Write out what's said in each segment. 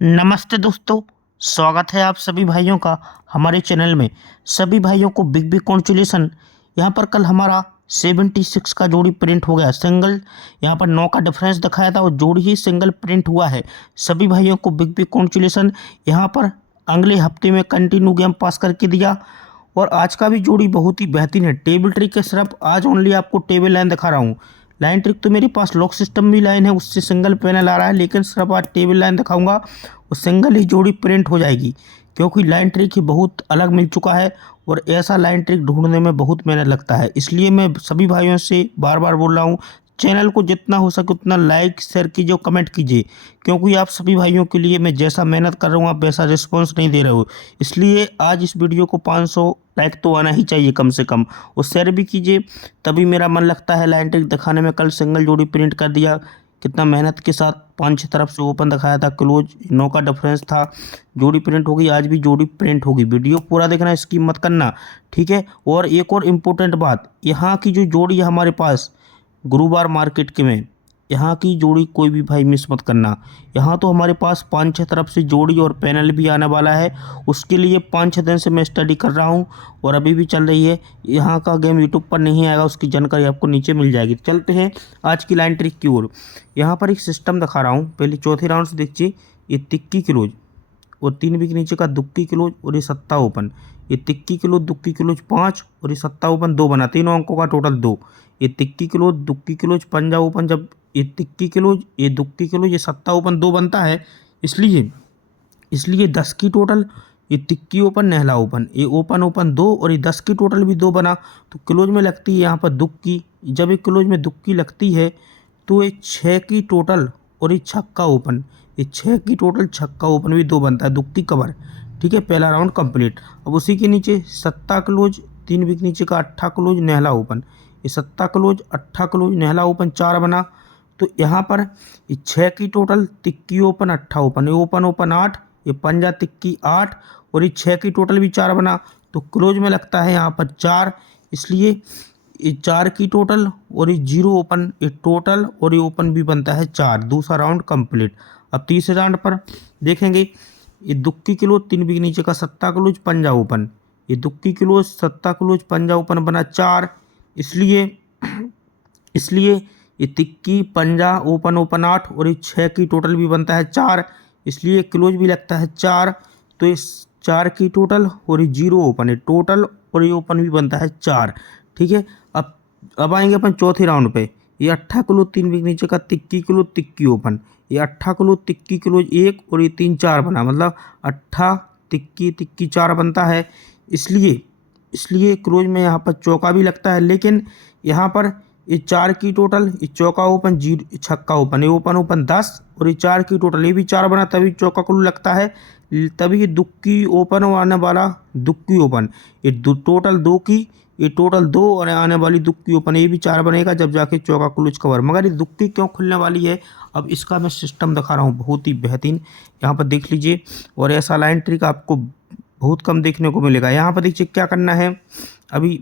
नमस्ते दोस्तों। स्वागत है आप सभी भाइयों का हमारे चैनल में। सभी भाइयों को बिग बिग कॉन्ग्रेचुलेसन। यहाँ पर कल हमारा 76 का जोड़ी प्रिंट हो गया सिंगल। यहाँ पर 9 का डिफरेंस दिखाया था और जोड़ी ही सिंगल प्रिंट हुआ है। सभी भाइयों को बिग बिग कॉन्ग्रेचुलेसन। यहाँ पर अगले हफ्ते में कंटिन्यू गेम पास करके दिया और आज का भी जोड़ी बहुत ही बेहतरीन है। टेबल ट्रिक के सिर्फ आज ओनली आपको टेबल लाइन दिखा रहा हूँ। लाइन ट्रिक तो मेरे पास लॉक सिस्टम भी लाइन है, उससे सिंगल पैनल आ रहा है, लेकिन सिर्फ आज टेबल लाइन दिखाऊंगा और सिंगल ही जोड़ी प्रिंट हो जाएगी, क्योंकि लाइन ट्रिक ही बहुत अलग मिल चुका है और ऐसा लाइन ट्रिक ढूंढने में बहुत मेहनत लगता है। इसलिए मैं सभी भाइयों से बार बार बोल रहा हूँ, चैनल को जितना हो सके उतना लाइक शेयर कीजिए और कमेंट कीजिए, क्योंकि आप सभी भाइयों के लिए मैं जैसा मेहनत कर रहा हूँ आप वैसा रिस्पॉन्स नहीं दे रहे हो। इसलिए आज इस वीडियो को 500 लाइक तो आना ही चाहिए कम से कम, और शेयर भी कीजिए, तभी मेरा मन लगता है लाइन ट्रिक दिखाने में। कल सिंगल जोड़ी प्रिंट कर दिया, कितना मेहनत के साथ 5-6 तरफ से ओपन दिखाया था, क्लोज 9 का डिफरेंस था, जोड़ी प्रिंट होगी। आज भी जोड़ी प्रिंट होगी। वीडियो पूरा देखना, स्किप मत करना, ठीक है। और एक और इम्पोर्टेंट बात, यहाँ की जो जोड़ी है हमारे पास गुरुवार मार्केट के में, यहाँ की जोड़ी कोई भी भाई मिस मत करना। यहाँ तो हमारे पास 5-6 तरफ से जोड़ी और पैनल भी आने वाला है, उसके लिए 5-6 दिन से मैं स्टडी कर रहा हूँ और अभी भी चल रही है। यहाँ का गेम यूट्यूब पर नहीं आएगा, उसकी जानकारी आपको नीचे मिल जाएगी। चलते हैं आज की लाइन ट्रिक की ओर। यहाँ पर एक सिस्टम दिखा रहा हूँ, पहले चौथे राउंड से देखिए। ये तिक्की क्लोज और 3 बिक नीचे का दुक्की क्लोज और ये सत्ता ओपन। ये तिक्की क्लोज दुक्की क्लोज 5 और ये सत्ता ओपन 2 बना, तीनों अंकों का टोटल 2। ये तिक्की क्लोज दुक्की क्लोज पंजा ओपन, जब ये तिक्की क्लोज ये दुक्की क्लोज ये सत्ता ओपन 2 बनता है, इसलिए इसलिए 10 की टोटल। ये तिक्की ओपन नहला ओपन, ये ओपन ओपन 2 और ये 10 की टोटल भी 2 बना, तो क्लोज में लगती है यहाँ पर दुक्की। जब ये क्लोज में दुक्की लगती है तो ये 6 की टोटल और ये छक्का ओपन, ये 6 की टोटल छक्का ओपन भी 2 बनता है, दुक्की कवर, ठीक है। पहला राउंड कंप्लीट। अब उसी के नीचे सत्ता क्लोज 3 बिक नीचे का अट्ठा क्लोज नहला ओपन, ये सत्ता क्लोज अट्ठा क्लोज नहला ओपन 4 बना। तो यहाँ पर ये 6 की टोटल तिक्की ओपन अट्ठा ओपन, ये ओपन ओपन 8, ये पंजा तिक्की 8 और ये 6 की टोटल भी 4 बना, तो क्लोज में लगता है यहाँ पर 4, इसलिए ये 4 की टोटल और ये 0 ओपन, ये टोटल और ये ओपन भी बनता है 4। दूसरा राउंड कंप्लीट। अब तीसरे राउंड पर देखेंगे, ये दुक्की क्लोज 3 बिक नीचे का सत्ता क्लोज पंजा ओपन, ये दुक्की क्लोज सत्ता क्लोज पंजा ओपन बना 4, इसलिए इसलिए ये तिक्की पंजा ओपन ओपन 8 और ये 6 की टोटल भी बनता है 4, इसलिए क्लोज भी लगता है 4। तो इस 4 की टोटल और ये 0 ओपन है टोटल और ये ओपन भी बनता है 4, ठीक है। अब आएंगे अपन चौथे राउंड पे। ये अट्ठा क्लोज 3 बिक नीचे का तिक्की क्लोज तिक्की ओपन, ये अट्ठा क्लोज तिक्की क्लोज 1 और ये 3 4 बना, मतलब अट्ठा तिक्की तिक्की 4 बनता है, इसलिए इसलिए क्लोज में यहाँ पर चौका भी लगता है। लेकिन यहाँ पर ये 4 की टोटल, ये चौका ओपन 0 छक्का ओपन, ये ओपन ओपन 10 और ये 4 की टोटल, ये भी 4 बना, तभी चौका क्लोज लगता है, तभी ये दुक्की ओपन आने वाला दुक्की ओपन, ये टोटल 2 की, ये टोटल 2 और आने वाली दुक्की ओपन, ये भी 4 बनेगा जब जाके चौका क्लोज कवर। मगर ये दुक्की क्यों खुलने वाली है, अब इसका मैं सिस्टम दिखा रहा हूँ, बहुत ही बेहतरीन। यहाँ पर देख लीजिए, और ऐसा लाइन ट्रिक आपको बहुत कम देखने को मिलेगा। यहाँ पर देखिए क्या करना है। अभी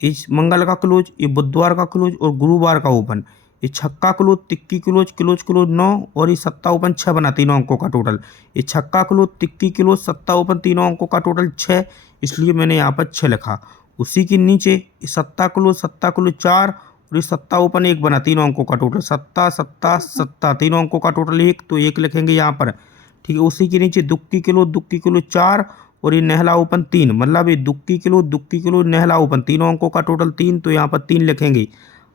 इस मंगल का क्लोज, ये बुधवार का क्लोज और गुरुवार का ओपन, ये छक्का close tikki close close close 9 और ये सत्ता ओपन 6 बना, तीनों अंकों का टोटल। ये छक्का क्लोज तिक्की क्लोज सत्ता ओपन तीनों अंकों का टोटल 6, इसलिए मैंने यहाँ पर 6 लिखा। उसी के नीचे ये सत्ता क्लोज 4 और ये सत्ता ओपन 1 बना, तीनों अंकों का टोटल सत्ता सत्ता सत्ता, तीनों अंकों का टोटल 1, तो 1 लिखेंगे यहाँ पर, ठीक है। उसी के नीचे दुक्की क्लोज 4 और ये नहला ओपन 3, मतलब ये दुक्की क्लोज नहला ओपन तीनों अंकों का टोटल 3, तो यहाँ पर 3 लिखेंगे।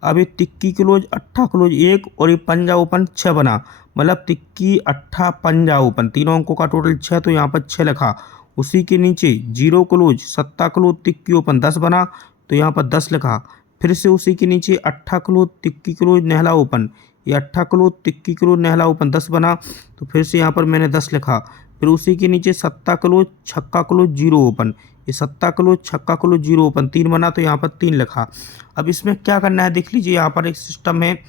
अब ये तिक्की क्लोज अट्ठा क्लोज 1 और ये पंजा ओपन 6 बना, मतलब तिक्की अट्ठा पंजा ओपन तीनों अंकों का टोटल 6, तो यहाँ पर 6 लिखा। उसी के नीचे 0 क्लोज सत्ता क्लोज तिक्की ओपन 10 बना, तो यहाँ पर 10 लिखा। फिर से उसी के नीचे अट्ठा क्लोज तिक्की क्लोज नहला ओपन, ये अट्ठा क्लोज तिक्की क्लोज नहला ओपन 10 बना, तो फिर से यहाँ पर मैंने 10 लिखा। फिर उसी के नीचे सत्ता क्लोज छक्का क्लोज 0 ओपन, ये सत्ता क्लोज छक्का क्लोज 0 ओपन 3 बना, तो यहाँ पर 3 लिखा। अब इसमें क्या करना है देख लीजिए, यहाँ पर एक सिस्टम है।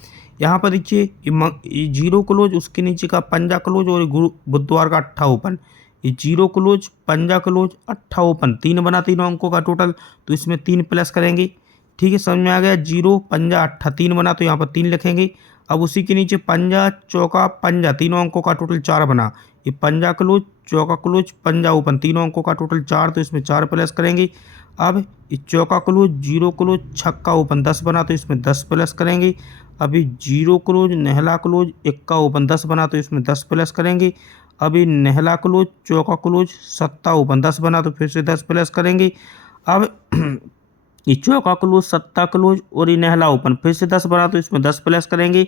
यहाँ पर देखिए ये 0 क्लोज, उसके नीचे का पंजा क्लोज और बुधवार का अट्ठा ओपन, ये 0 क्लोज पंजा क्लोज अट्ठा ओपन 3 बना, तीनों अंकों का टोटल, तो इसमें 3 प्लस करेंगे, ठीक है, समझ में आ गया। 0 पंजा अट्ठा 3 बना तो यहाँ पर 3 लिखेंगे। अब उसी के नीचे पंजा चौका पंजा तीनों अंकों का टोटल 4 बना, ये पंजा क्लोज चौका क्लोज पंजा ओपन तीनों अंकों का टोटल 4, तो इसमें 4 प्लस करेंगे। अब ये चौका क्लोज 0 क्लोज छक्का ओपन 10 बना तो इसमें 10 प्लस करेंगे। अभी 0 क्लोज नहला क्लोज इक्का ओपन 10 बना तो इसमें 10 प्लस करेंगे। अभी नहला क्लोज चौका क्लोज सत्ता ओपन 10 बना तो फिर से 10 प्लस करेंगे। अब ये चौका क्लोज सत्ता क्लोज और ये नहला ओपन फिर से 10 बना तो इसमें 10 प्लस करेंगे।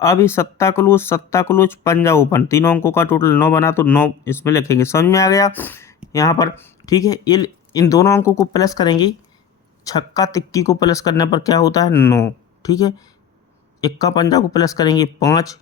अब ये सत्ता क्लोज पंजा ओपन तीनों अंकों का टोटल 9 बना तो 9 इसमें लिखेंगे। समझ में आ गया यहाँ पर, ठीक है। इन दोनों अंकों को प्लस करेंगे, छक्का तिक्की को प्लस करने पर क्या होता है 9, ठीक है। इक्का पंजा को प्लस करेंगे 5,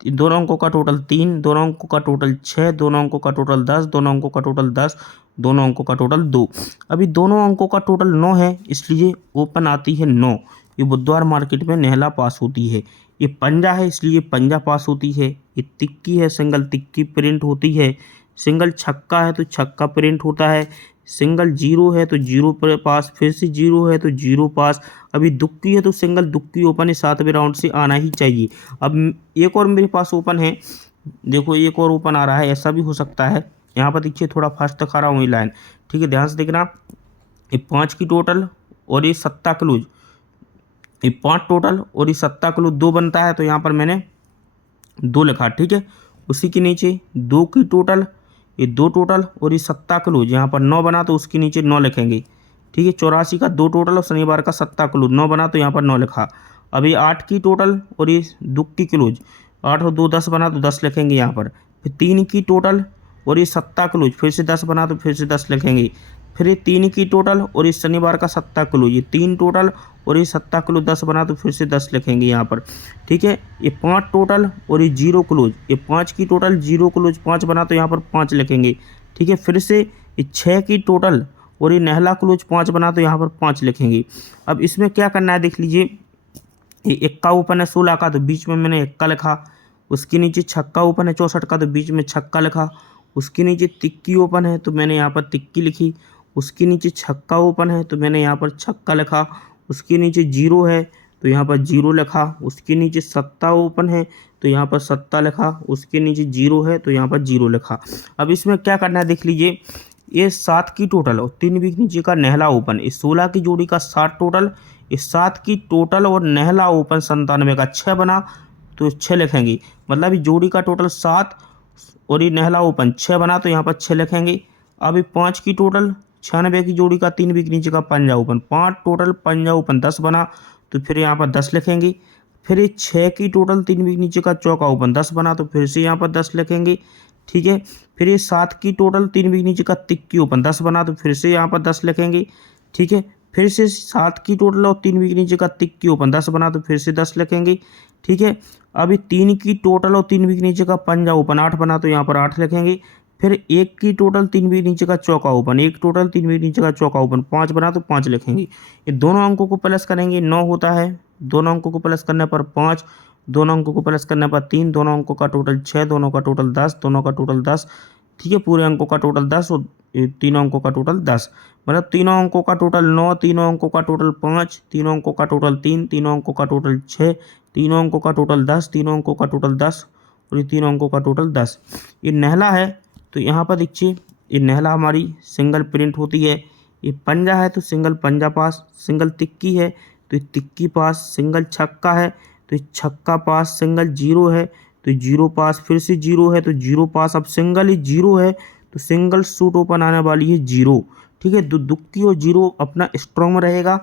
दोनों अंकों का टोटल 3, दोनों अंकों का टोटल 6, दोनों अंकों का टोटल 10, दोनों अंकों का टोटल 10, दोनों अंकों का टोटल 2। अभी दोनों अंकों का टोटल 9 है, इसलिए ओपन आती है 9। ये बुधवार मार्केट में नहला पास होती है। ये पंजा है इसलिए पंजा पास होती है। ये तिक्की है, सिंगल तिक्की प्रिंट होती है। सिंगल छक्का है तो छक्का प्रिंट होता है। सिंगल 0 है तो 0 पास, फिर से 0 है तो 0 पास। अभी दुक्की है तो सिंगल दुक्की ओपन है, 7वें राउंड से आना ही चाहिए। अब एक और मेरे पास ओपन है, देखो एक और ओपन आ रहा है, ऐसा भी हो सकता है। यहाँ पर देखिए थोड़ा फास्ट दिखा रहा हूँ ये लाइन, ठीक है, ध्यान से देखना। ये 5 की टोटल और ये सत्ता क्लोज, ये 5 टोटल और ये सत्ता क्लोज 2 बनता है, तो यहाँ पर मैंने 2 लिखा, ठीक है। उसी के नीचे 2 की टोटल, ये 2 टोटल और ये सत्ता क्लोज यहाँ पर 9 बना तो उसके नीचे 9 लिखेंगे, ठीक है। 84 का 2 टोटल और शनिवार का सत्ता क्लोज 9 बना तो यहाँ पर 9 लिखा। अभी 8 की टोटल और ये दुक्की क्लोज 8 और 2 10 बना तो 10 लिखेंगे यहाँ पर। फिर 3 की टोटल और ये सत्ता क्लोज फिर से 10 बना तो फिर से 10 लिखेंगे। फिर ये 3 की टोटल और इस शनिवार का सत्ता क्लोज, ये 3 टोटल और ये सत्ता क्लोज 10 बना तो फिर से 10 लिखेंगे यहाँ पर, ठीक है। ये 5 टोटल और ये 0 क्लोज, ये 5 की टोटल 0 क्लोज 5 बना तो यहाँ पर 5 लिखेंगे, ठीक है। फिर से ये 6 की टोटल और ये नहला क्लोज 5 बना तो यहाँ पर 5 लिखेंगे। अब इसमें क्या करना है देख लीजिए, ये इक्का ओपन है 16 का तो बीच में मैंने इक्का लिखा। उसके नीचे छक्का ओपन है 64 का तो बीच में छक्का लिखा। उसके नीचे तिक्की ओपन है तो मैंने यहाँ पर तिक्की लिखी। उसके नीचे छक्का ओपन है तो मैंने यहाँ पर छक्का लिखा। उसके नीचे 0 है तो यहाँ पर 0 लिखा। उसके नीचे सत्ता ओपन है तो यहाँ पर सत्ता लिखा। उसके नीचे 0 है तो यहाँ पर 0 लिखा। अब इसमें क्या करना है देख लीजिए, ये 7 की टोटल और 3 बीच नीचे का नहला ओपन, इस 16 की जोड़ी का 7 टोटल, इस 7 की टोटल और नहला ओपन 97 का 6 बना तो 6 लिखेंगे। मतलब जोड़ी का टोटल 7 और ये नहला ओपन 6 बना तो यहाँ पर 6 लिखेंगे। अभी 5 की टोटल 96 की जोड़ी का 3 बीच नीचे का पंजा ओपन 5 टोटल पंजा ओपन 10 बना तो फिर यहाँ पर 10 लिखेंगे। फिर ये 6 की टोटल 3 बीच नीचे का चौका ओपन 10 बना तो फिर से यहाँ पर 10 लिखेंगे, ठीक है। फिर ये 7 की टोटल 3 बीच नीचे का तिक्की ओपन 10 बना तो फिर से यहाँ पर 10 लिखेंगे, ठीक है। फिर से 7 की टोटल और 3 बीच नीचे का तिक्की ओपन 10 बना तो फिर से 10 लिखेंगे, ठीक है। अभी 3 की टोटल और 3 बीच नीचे का पंजा ओपन 8 बना तो यहाँ पर 8 लिखेंगे। फिर 1 की टोटल 3 बीच नीचे का चौका ओपन 1 टोटल 3 बीच नीचे का चौका ओपन 5 बना तो 5 लिखेंगे। ये दोनों अंकों को प्लस करेंगे 9 होता है, दोनों अंकों को प्लस करने पर 5, दोनों अंकों को प्लस करने पर 3, दोनों अंकों का टोटल 6, दोनों का टोटल 10, दोनों का टोटल 10, ठीक है। पूरे अंकों का टोटल 10 और तीनों अंकों का टोटल 10, मतलब तीनों अंकों का टोटल 9, तीनों अंकों का टोटल 5, तीनों अंकों का टोटल 3, तीनों अंकों का टोटल 6, तीनों अंकों का टोटल 10, तीनों अंकों का टोटल 10 और ये तीनों अंकों का टोटल 10। ये नहला है तो यहाँ पर देखिए ये नहला हमारी सिंगल प्रिंट होती है। ये पंजा है तो सिंगल पंजा पास, सिंगल तिक्की है तो ये तिक्की पास, सिंगल छक्का है तो ये छक्का पास, सिंगल 0 है तो 0 पास, फिर से 0 है तो 0 पास। अब सिंगल ही 0 है तो सिंगल सूट ओपन आने वाली है 0, ठीक है। दुक्की और 0 अपना स्ट्रॉन्ग में रहेगा।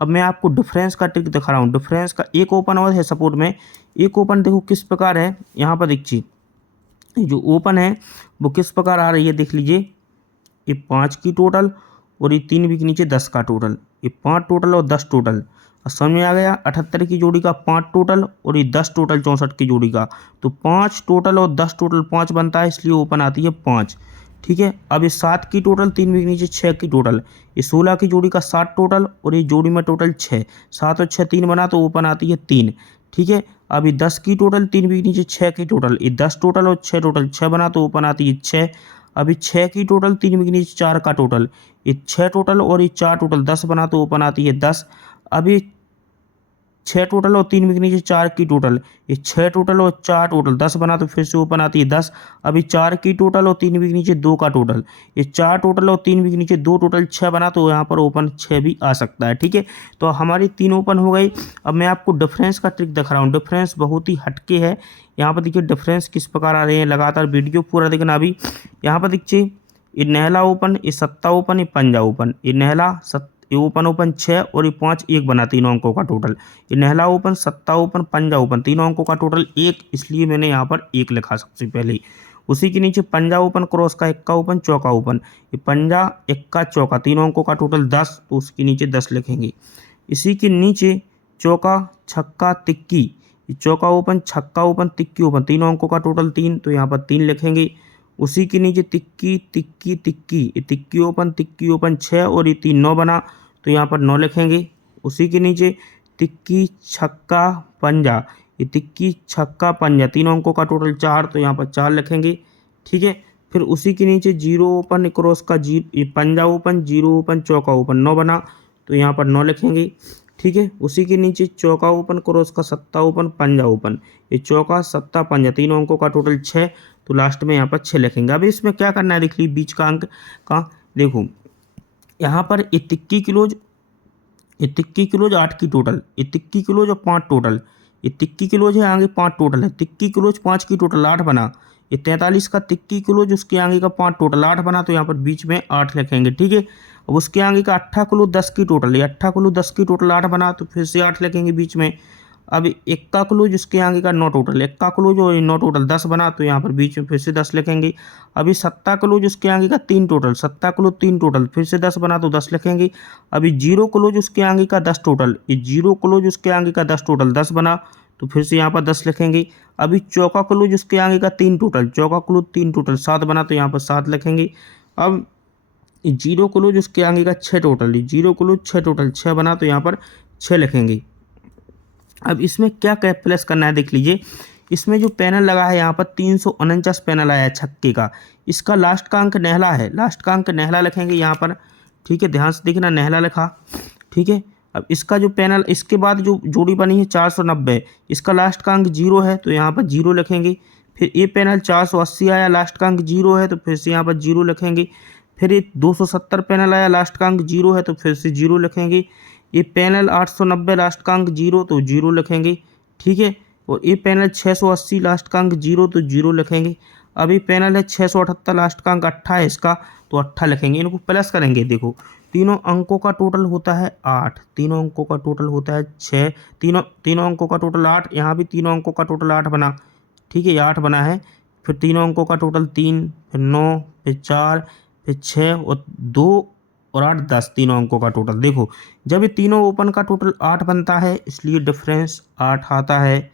अब मैं आपको डिफरेंस का ट्रिक दिखा रहा हूँ। डिफरेंस का एक ओपन और है सपोर्ट में, एक ओपन देखो किस प्रकार है। यहाँ पर देखिए जो ओपन है वो किस प्रकार आ रही है देख लीजिए, ये 5 की टोटल और ये 3 बीच नीचे 10 का टोटल, ये 5 टोटल और 10 टोटल। समझ में आ गया। 78 की जोड़ी का 5 टोटल और ये 10 टोटल 64 की जोड़ी का, तो 5 टोटल और 10 टोटल 5 बनता है, इसलिए ओपन आती है 5, ठीक है। अब ये 7 की टोटल 3 बीच नीचे 6 की टोटल, ये 16 की जोड़ी का 7 टोटल और ये जोड़ी में टोटल 6, 7 और 6 3 बना तो ओपन आती है 3, ठीक है। अब ये 10 की टोटल 3 बीच नीचे 6 की टोटल, ये 10 टोटल और 6 टोटल 6 बना तो ओपन आती है 6। अभी 6 की टोटल, 3 बिग नीचे 4 का टोटल, ये 6 टोटल और ये 4 टोटल 10 बना तो ओपन आती है 10। अभी 6 टोटल और 3 बिग नीचे 4 की टोटल, ये 6 टोटल और 4 टोटल 10 बना तो फिर से ओपन आती है 10। अभी 4 की टोटल और 3 बिग नीचे 2 का टोटल, ये 4 टोटल और 3 बिग नीचे 2 टोटल 6 बना तो यहाँ पर ओपन 6 भी आ सकता है। ठीक है, तो हमारी 3 ओपन हो गई। अब मैं आपको डिफरेंस का ट्रिक दिखा रहा हूँ। डिफरेंस बहुत ही हटके है। यहाँ पर देखिए डिफरेंस किस प्रकार आ रहे हैं, लगातार वीडियो पूरा देखना। अभी यहाँ पर देखिए ये नहला ओपन, ये सत्ता ओपन, ये पंजा ओपन, ये नहला ये ओपन ओपन 6 और ये 5 1 बना, तीनों अंकों का टोटल। ये नहला ओपन, सत्ता ओपन, पंजा ओपन, तीनों अंकों का टोटल 1, इसलिए मैंने यहाँ पर 1 लिखा सबसे पहले। उसी के नीचे पंजा ओपन, क्रॉस का इक्का ओपन, चौका ओपन, ये पंजा इक्का चौका, तीनों अंकों का टोटल 10, तो उसके नीचे 10 लिखेंगे। इसी के नीचे चौका छक्का तिक्की, ये चौका ओपन, छक्का ओपन, तिक्की ओपन, तीनों अंकों का टोटल 3, तो यहाँ पर 3 लिखेंगे। उसी के नीचे तिक्की तिक्की तिक्की, ये तिक्की ओपन 6 और ये 3 9 बना, तो यहाँ पर 9 लिखेंगे। उसी के नीचे तिक्की छक्का पंजा, ये तिक्की छक्का पंजा, तीनों अंकों का टोटल 4, तो यहाँ पर 4 लिखेंगे। ठीक है, फिर उसी के नीचे जीरो ओपन, क्रॉस का ये पंजा ओपन, जीरो ओपन, चौका ओपन 9 बना, तो यहाँ पर 9 लिखेंगे। ठीक है, उसी के नीचे चौका ओपन, क्रॉस का सत्ता ओपन, पंजा ओपन, ये चौका सत्ता पंजा, तीनों अंकों का टोटल 6, तो लास्ट में यहाँ पर 6 लिखेंगे। अब इसमें क्या करना है देख लीजिए, बीच का अंक का देखो, यहाँ पर ये तिक्की क्लोज, ये तिक्की क्लोज 8 की टोटल, ये तिक्की क्लोज और 5 टोटल, ये तिक्की क्लोज है आगे 5 टोटल है, तिक्की क्लोज 5 की टोटल 8 बना, ये 43 का तिक्की क्लोज उसके आगे का 5 टोटल 8 बना, तो यहाँ पर बीच में 8 लिखेंगे। ठीक है, अब उसके आगे का 8 क्लोज 10 की टोटल, ये 8 क्लोज 10 की टोटल 8 बना, तो फिर से 8 लिखेंगे बीच में। अब इक्का क्लोज उसके आगे का 9 टोटल, इक्का क्लोज और 9 टोटल 10 बना, तो यहाँ पर बीच में फिर से 10 लिखेंगे। अभी सत्ता क्लोज उसके आगे का 3 टोटल, सत्ता क्लोज 3 टोटल, फिर से 10 बना, तो 10 लिखेंगे। अभी जीरो क्लोज उसके आगे का 10 टोटल, ये जीरो क्लोज उसके आगे का 10 टोटल 10 बना, तो फिर से यहाँ पर 10 लिखेंगे। अभी चौका क्लोज उसके आगे का 3 टोटल, चौका क्लोज 3 टोटल 7 बना, तो यहाँ पर 7 लिखेंगे। अब जीरो क्लोज उसके आगे का 6 टोटल, जीरो क्लोज 6 टोटल 6 बना, तो यहाँ पर 6 लिखेंगे। अब इसमें क्या प्लस करना है देख लीजिए, इसमें जो पैनल लगा है यहाँ पर 349 पैनल आया है छक्के का, इसका लास्ट का अंक नहला है, लास्ट का अंक नहला लिखेंगे यहाँ पर। ठीक है, ध्यान से देखना, नहला लिखा। ठीक है, अब इसका जो पैनल, इसके बाद जो जोड़ी बनी है 490, इसका लास्ट का अंक 0 है, तो यहाँ पर 0 लिखेंगे। फिर ये पैनल 480 आया, लास्ट का अंक 0 है, तो फिर से यहाँ पर 0 लिखेंगे। फिर ये 270 पैनल आया, लास्ट का अंक 0 है, तो फिर से 0 लिखेंगे। ये पैनल 890, लास्ट का अंक 0, तो 0 लिखेंगे। ठीक है, और ये पैनल 680, लास्ट का अंक 0, तो 0 लिखेंगे। अभी पैनल है 678, लास्ट का अंक 8 है इसका, तो 8 लिखेंगे। इनको प्लस करेंगे, देखो तीनों अंकों का टोटल होता है 8, तीनों अंकों का टोटल होता है 6, तीनों अंकों का टोटल 8, यहाँ भी तीनों अंकों का टोटल 8 बना। ठीक है, 8 बना है। फिर तीनों अंकों का टोटल 3, फिर 9, फिर 4, फिर 6 और 2 और 8 10, तीनों अंकों का टोटल। देखो जब ये तीनों ओपन का टोटल 8 बनता है, इसलिए डिफरेंस 8 आता है।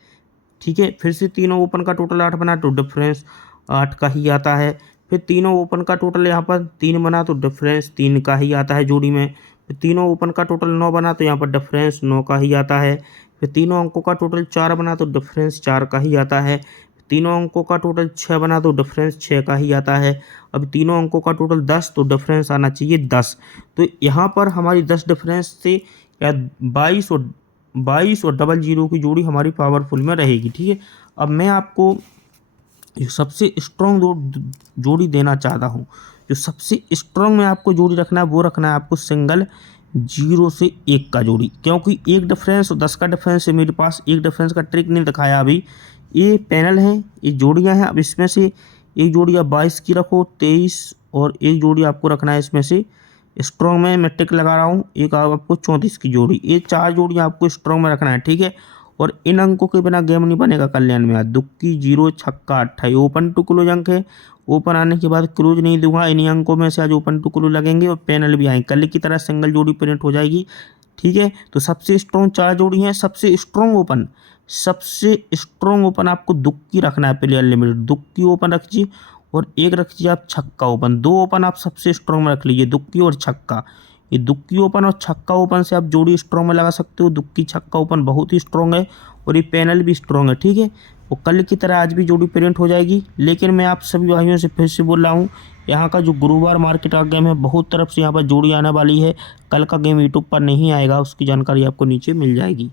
ठीक है, फिर से तीनों ओपन का टोटल 8 बना, तो डिफरेंस 8 का ही आता है। फिर तीनों ओपन का टोटल यहाँ पर 3 बना, तो डिफरेंस 3 का ही आता है जोड़ी में। फिर तीनों ओपन का टोटल 9 बना, तो यहाँ पर डिफरेंस 9 का ही आता है। फिर तीनों अंकों का टोटल 4 बना, तो डिफरेंस 4 का ही आता है। तीनों अंकों का टोटल 6 बना, तो डिफरेंस 6 का ही आता है। अब तीनों अंकों का टोटल 10, तो डिफरेंस आना चाहिए 10। तो यहाँ पर हमारी 10 डिफरेंस से या 22 और डबल जीरो की जोड़ी हमारी पावरफुल में रहेगी। ठीक है, अब मैं आपको जो सबसे स्ट्रॉन्ग जोड़ी देना चाहता हूँ, जो सबसे स्ट्रॉन्ग में आपको जोड़ी रखना है वो रखना है आपको सिंगल 0 से 1 का जोड़ी, क्योंकि 1 डिफरेंस और 10 का डिफरेंस है। मेरे पास 1 डिफरेंस का ट्रिक नहीं दिखाया अभी। ये पैनल है, ये जोड़ियाँ हैं। अब इसमें से एक जोड़ी आप 22 की रखो, 23, और एक जोड़ी आपको रखना है इसमें से स्ट्रॉन्ग में, मैं टिक लगा रहा हूँ, एक आपको 34 की जोड़ी। ये 4 जोड़ियाँ आपको स्ट्रॉन्ग में रखना है। ठीक है, और इन अंकों के बिना गेम नहीं बनेगा कल्याण में। दुक्की 0 छक्का 28 ओपन टू क्लोज अंक है। ओपन आने के बाद क्लोज नहीं दूंगा, इन्हीं अंकों में से आज ओपन टू क्लोज लगेंगे और पैनल भी आएंगे, कल की तरह सिंगल जोड़ी प्रिंट हो जाएगी। ठीक है, तो सबसे स्ट्रॉन्ग 4 जोड़ी हैं। सबसे स्ट्रॉन्ग ओपन आपको दुक्की रखना है, प्लेयर लिमिटेड दुक्की ओपन रखिए, और एक रखिए आप छक्का ओपन। 2 ओपन आप सबसे स्ट्रॉन्ग में रख लीजिए, दुक्की और छक्का। ये दुक्की ओपन और छक्का ओपन से आप जोड़ी स्ट्रॉन्ग में लगा सकते हो। दुक्की छक्का ओपन बहुत ही स्ट्रॉन्ग है और ये पैनल भी स्ट्रॉन्ग है। ठीक है, वो कल की तरह आज भी जोड़ी प्रिंट हो जाएगी। लेकिन मैं आप सभी भाइयों से फिर से बोल रहा हूँ, यहाँ का जो गुरुवार मार्केट का गेम है बहुत तरफ से यहाँ पर जोड़ी आने वाली है। कल का गेम यूट्यूब पर नहीं आएगा, उसकी जानकारी आपको नीचे मिल जाएगी।